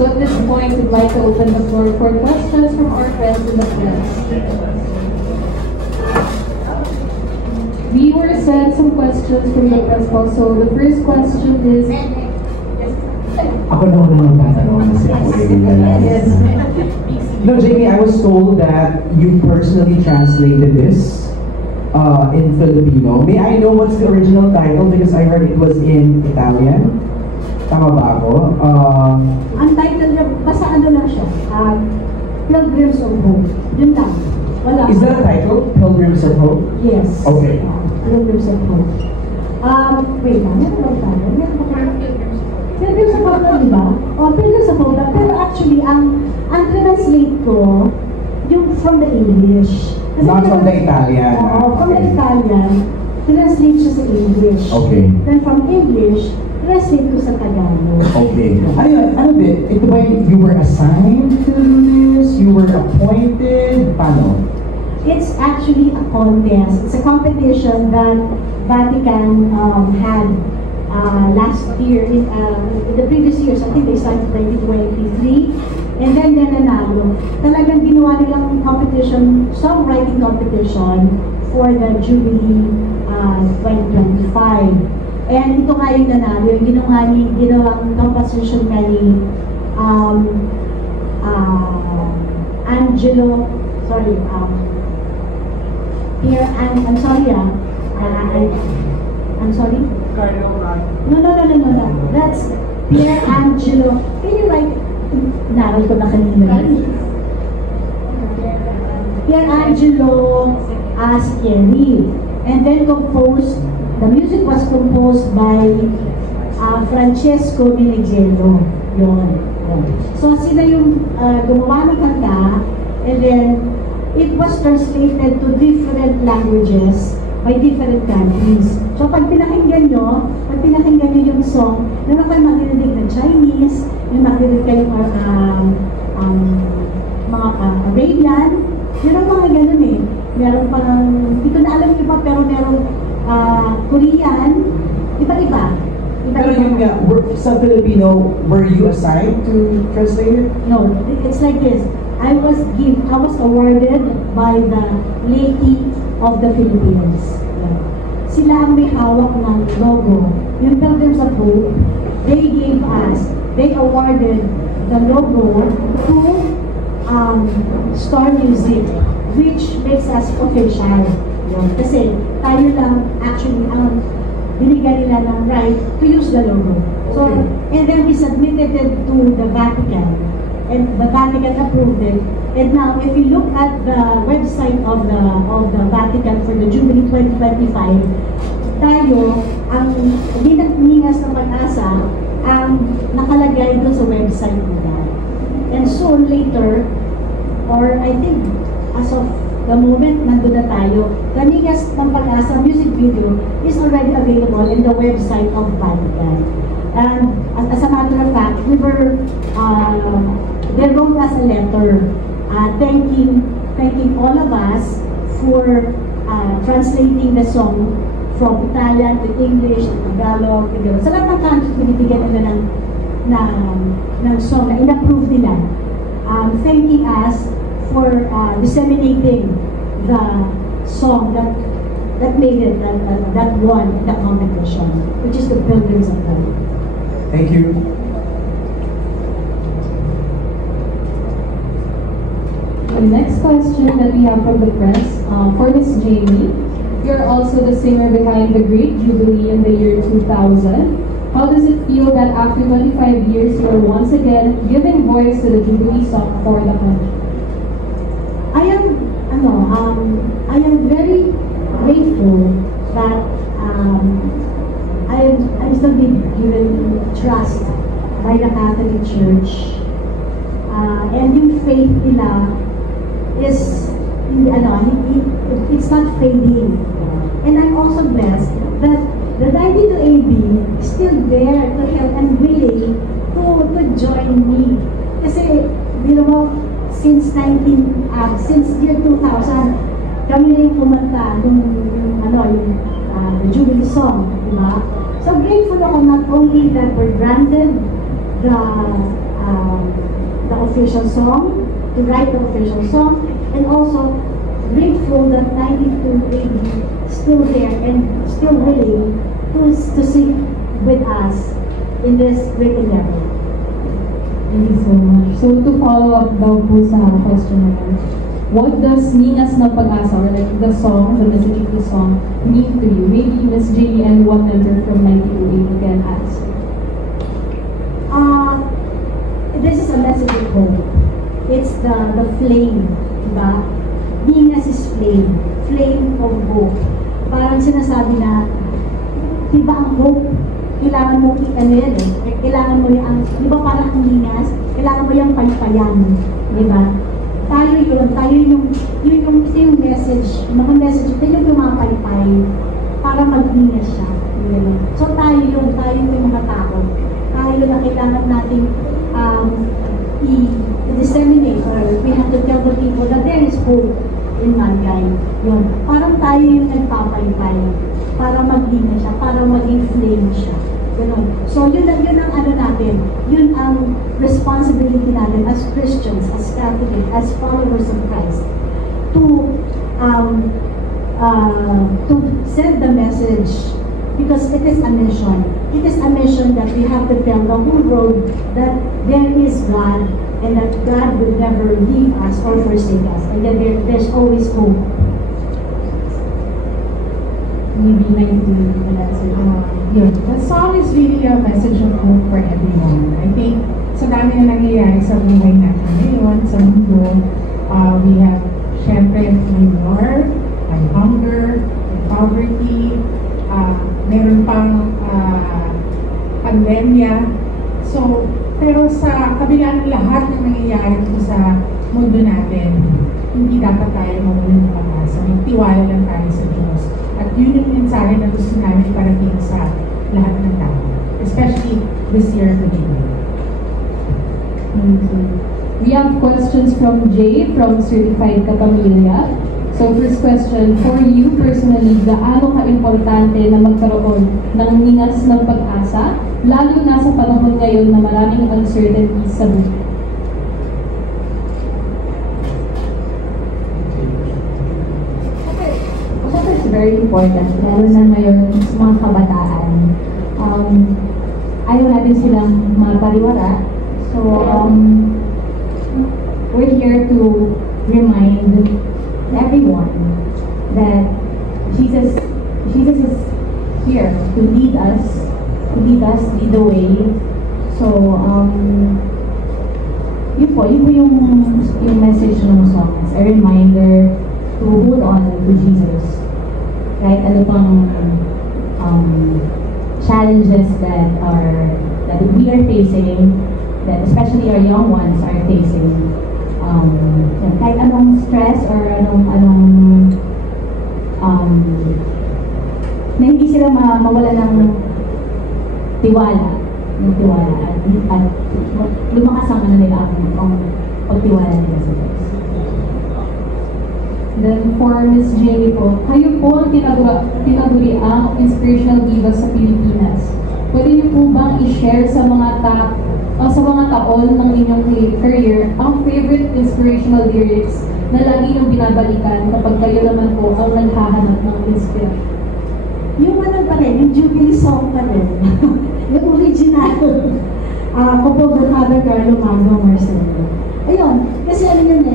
So at this point, we'd like to open the floor for questions from our friends in the press. We were sent some questions from the press also. The first question is... Ako na magtatanong kasi ako Yes. No, Jamie, I was told that you personally translated this in Filipino. May I know what's the original title? Because I heard it was in Italian. Tama ba ako? Ang title niya, basta ano lang siya, Pilgrims of Hope. Yun lang. Wala. Is that a title? Pilgrims of Hope? Yes. Okay. Pilgrims of Hope. Wait lang, meron lang tayo. Pilgrims of Hope na, di ba? Pilgrims of Hope. Pero actually, ang translate ko, yung from the English. Kasi Not from the Italian. From the Italian, translate siya sa English. Okay. Then from English, translate ko sa Tagalog. Okay. Ano ba? Ito ba you were assigned to do this? You were appointed? Paano? It's actually a contest. It's a competition that Vatican had last year, in the previous years. I think they started 2023. And then nanalo. Talagang ginawa nilang competition, songwriting competition for the Jubilee 2025. And ito nga yung nanalo. Yung ginawang composition nga ni Angelo, sorry, Pierre, I'm sorry, I'm sorry? No. That's Pierre Angelo. Can you write? Naral ko na kanina. Pierre Angelo Aschieri. And then the music was composed by Francesco Minigelo. Yun. So sila yung gumawa ng kanta, and then it was translated to different languages by different countries. So pag pinakinggan nyo yung song, meron kayo magdinig ng Chinese, yung magdinig kayo mga Arabian, meron mga ganun eh. Meron parang, hindi ko na alam iba, pero meron Korean, iba-iba. Pero yun nga, sa Filipino, were you assigned to translate it? No, it's like this. I was awarded by the laity of the Philippines. Yeah. Sila ang may hawak ng logo. Yung Pilgrims of Hope, they awarded the logo to Star Music, which makes us official. Yeah. Kasi tayo lang actually ang binigyan nila ng right to use the logo. So, and then we submitted it to the Vatican. And the Vatican approved it. And now, if you look at the website of the Vatican for the Jubilee 2025, tayo, ang Ningas ng Pag-asa, ang nakalagay doon sa website nila. And soon later, or I think as of the moment nandun na tayo, the Ningas ng Pag-asa music video is already available in the website of Vatican. And as a matter of fact, they wrote us a letter thanking all of us for translating the song from Italian to English to Tagalog. Sa lahat ng countries, binibigyan nila ng song na in-approve nila. Thanking us for disseminating the song that made it, that won the competition, which is the Pilgrims of Hope. Thank you. The next question that we have from the press, for Ms. Jamie, you're also the singer behind the Great Jubilee in the year 2000. How does it feel that after 25 years, you are once again giving voice to the Jubilee song for the country? I am very grateful that I'm still being given trust by the Catholic Church. And yung faith nila is, it's not fading. And I'm also blessed that the 92AB is still there to help and willing to join me. Kasi, since year 2000, kami na yung kumanta the Jubilee song, So grateful ako not only that we're granted the official song, to write the official song, and also grateful that 92 AD still there and still willing to sing with us in this great endeavor. Thank you so much. So to follow up daw po sa question natin, what does Ningas ng Pag-asa, or like the song, the message of the song, mean to you? Maybe Miss Jamie and one member from 92 can answer. This is a message of hope. It's the flame, diba? Ningas is flame. Flame of hope. Parang sinasabi na, diba ang hope, kailangan mo, ano yan eh, kailangan mo yung, diba parang ang ningas, kailangan mo yung paypayan, diba? Tayo yung message, mga message, tayo yung pumapaypay para magningas siya. Diba? So tayo yung mga tao. Tayo na kailangan natin i-disseminate, or we have to tell the people that there is hope in mankind. Yun. Parang tayo yung nagpapaypay para maglingas siya, para maging flame siya. Ganun. So yun ang ano natin, yun ang responsibility natin as Christians, as Catholics, as followers of Christ, to send the message, because it is a mission. It is a mission that we have to tell the whole world that there is God, and that God will never leave us or forsake us, and that there's always hope. Maybe 92 can answer. The song is really a message of hope for everyone. I think sa dami na nangyayari sa buhay natin ngayon, sa mundo, we have, syempre, may war, may hunger, may poverty, meron pang pandemya. So, pero sa kabila ng lahat ng nangyayari sa mundo natin, hindi dapat tayo mawalan ng pag-asa. May tiwala lang tayo sa Diyos. At yun yung mensahe na gusto namin parating sa lahat ng tao. Especially this year of the Jubilee. We have questions from Jay from Certified Kapamilya. So first question, for you personally, gaano ka-importante na magkaroon ng ningas ng pag-asa, lalo na sa panahon ngayon na maraming uncertainties sa buhay? It's very important, lalo na ngayon sa mga kabataan. Ayaw natin silang mapariwara. So, we're here to remind everyone that Jesus is here to lead us, lead the way. So, yun po yung message ng song. It's a reminder to hold on to Jesus. Right? Ano pang challenges that we are facing, that especially our young ones are facing. Kahit anong stress or anong na hindi sila mawala ng tiwala at lumakas ang nila ang pagtiwala nila sa Diyos. Then for Ms. Jamie po, kayo po ang tinaguri ang inspirational diva sa Pilipinas. Pwede niyo po bang i-share sa mga taon ng inyong career ang favorite inspirational lyrics na lagi niyong binabalikan kapag kayo naman po ang naghahanap ng inspiration? Yung ano pa rin, yung Jubilee song pa rin. Yung original. Composed by Father Carlo Magno Marcelo. Ayun, kasi ano yun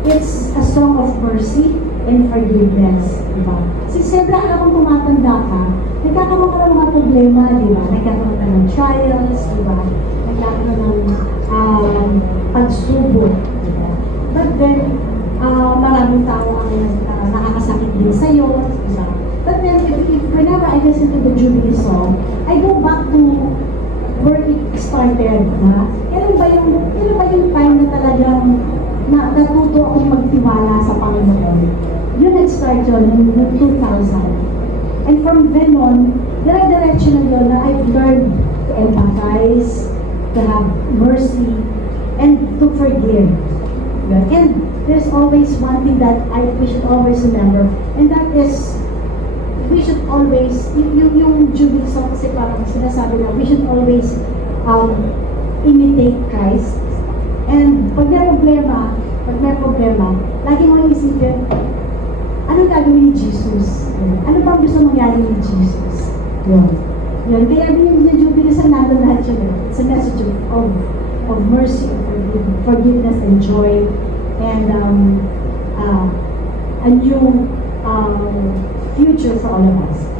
it's a song of mercy and forgiveness, diba? Kasi siyempre kung tumatanda ka, nagkakaroon ka ng mga problema, diba? Nagkakaroon ka ng trials, diba? Nagkakaroon ng pagsubok, diba? But then, maraming tao ang nakakasakit din sa'yo, diba? But then, whenever I listen to the Jubilee song, I go back to where it started, diba? Kailan ba yung time na talagang natuto akong magtiwala sa Panginoon? Yun nag-start yun in 2000. And from then on, dire-diretso na yun na I've learned to empathize, to have mercy, and to forgive. And there's always one thing that we should always remember, and that is, we should always, yung Jubilee song kasi parang sinasabi na, we should always imitate Christ. And pag may problema, lagi mo isipin, anong gagawin ni Jesus? Ano bang gusto mangyari ni Jesus? Yun. Kaya yung Jubilee sa nandun lahat yun. It's a message of mercy, forgiveness, and joy, and a new future for all of us.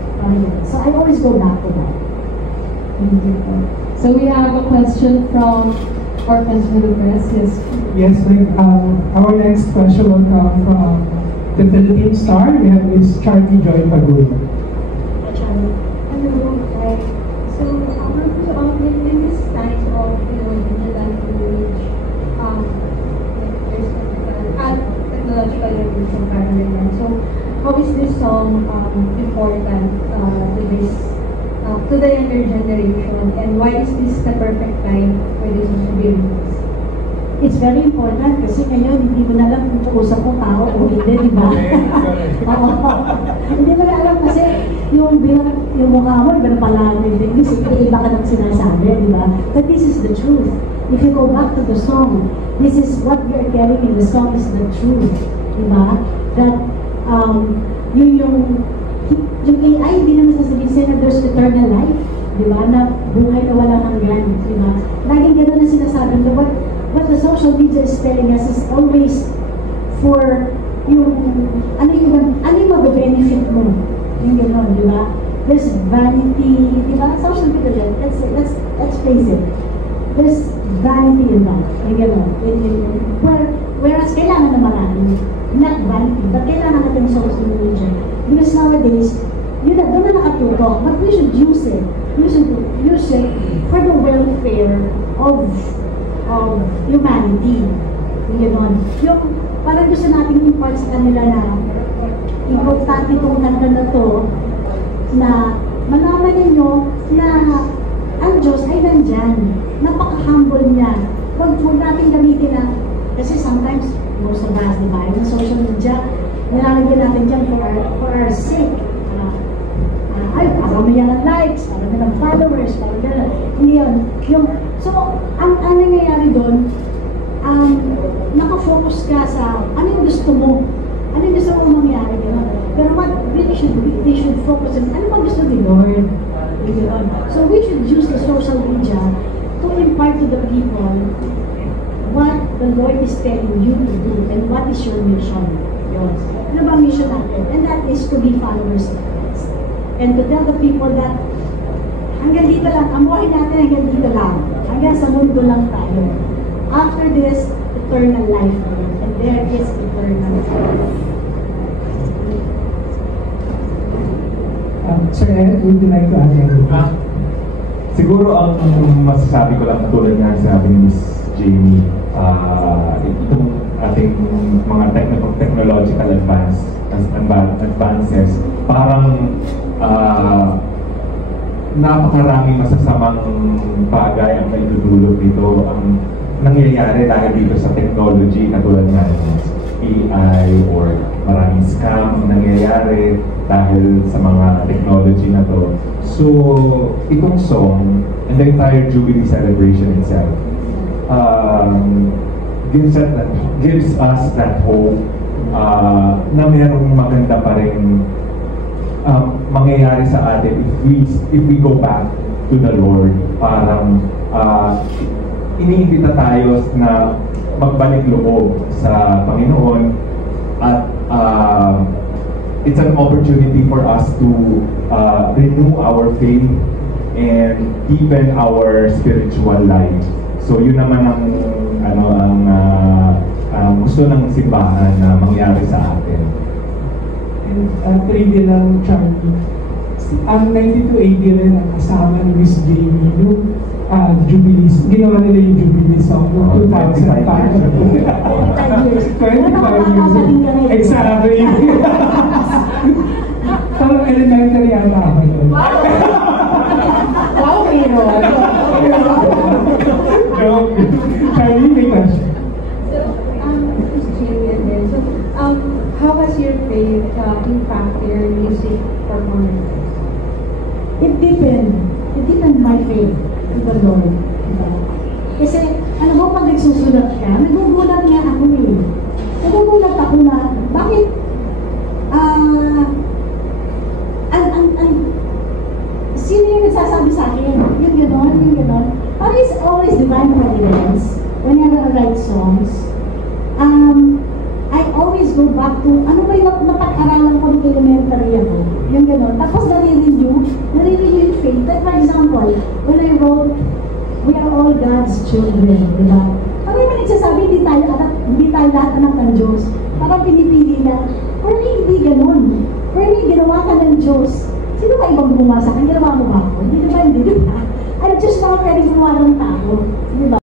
So I always go back to that. Thank you. So we have a question from our friends from the press. Yes. Yes, our next question will come from the Philippine Star. We have Miss Charlie Joy Pagulo. Hello, hi. So, in this time of, digital age, there's technological revolution parallel. So, how is this song important to the younger generation, and why is this the perfect time for this to be released? It's very important kasi ngayon hindi mo na alam kung kausap mo tao o hindi, di ba? Hindi mo na alam kasi yung mukha mo, iba na pala yung English, iba ka nang sinasabi, di ba? But this is the truth. If you go back to the song, this is what we are getting in the song is the truth, di ba? That yung AI, hindi naman sasabihin sa'yo na there's eternal life, di ba? Na buhay na walang hanggan, di ba? Laging gano'n na sinasabi na what the social media is telling us is always for yung ano yung mag-benefit mo, yung gano'n, di ba? There's vanity, di ba? Social media, let's face it. There's vanity in that, yung gano'n. Whereas kailangan na marami, not vanity, but kailangan natin social media. Because nowadays, doon na nakatutok, but we should use it. Use it for the welfare of humanity. Yung parang gusto natin impart sa kanila na importante itong kanta na to, na malaman ninyo na ang Diyos ay nandyan. Napaka-humble niya. Huwag natin gamitin na, kasi sometimes, most of us, di ba, yung social media, nilalagyan natin dyan for our sake. Ay, parang may yan ang likes, parang may ng followers, parang gano'n. Hindi yun. So, ang nangyayari doon, nakafocus ka sa ano yung gusto mo. Ano yung gusto mo mangyari, gano'n. Pero what we should focus on, ano bang gusto ni Lord? Gano'n. So, we should use the social media to impart to the people what the Lord is telling you to do and what is your mission. Yun. Ano ba ang mission natin? And that is to be followers of Christ. And to tell the people that hanggang dito lang, ang buhay natin hanggang dito lang. Hanggang sa mundo lang tayo. After this, eternal life. And there is eternal life. Sir Ed, would you like to add anything? Siguro ang masasabi ko lang tulad nga sabi ni Miss Jamie, itong ating mga technological advances, parang napakaraming masasamang bagay ang maitutulog dito ang nangyayari dahil dito sa technology, katulad nga ng AI or maraming scam ang nangyayari dahil sa mga technology na to. So, itong song and the entire Jubilee celebration itself gives us that hope na mayroong maganda pa rin mangyayari sa atin if we go back to the Lord. Parang iniimbita tayo na magbalik loob sa Panginoon at it's an opportunity for us to renew our faith and deepen our spiritual life. So yun naman ang gusto ng simbahan na mangyari sa atin. And trivia lang, Charlie. Ang 9280 rin ang kasama ni Miss Jamie yung Jubilee. Ginawa nila yung Jubilee song noong 2005. 25 years. Exactly. Parang elementary ata ako yun. Wow, hero! Charlie, may question. How has your faith impacted your music performances? It deepened my faith to the Lord. Kasi, alam mo, pag nagsusulat ka, nagugulat nga ako eh. Nagugulat ako na, bakit, sino yung nagsasabi sa akin? Yung gano'n. But it's always divine providence whenever I write songs. I always go back to, ano ba yung napag-aralan ko ng elementary ako? Yung gano'n. Tapos nare-renew yung faith. Like for example, when I wrote, we are all God's children, di ba? Parang may nagsasabi, hindi tayo lahat anak ng Diyos. Parang pinipili lang. For me, hindi gano'n. For me, ginawa ka ng Diyos. Sino ba ibang gumawa sa akin? Ginawa mo ba ako? Hindi ba? I'm just mga pwedeng gumawa ng tao. Di ba?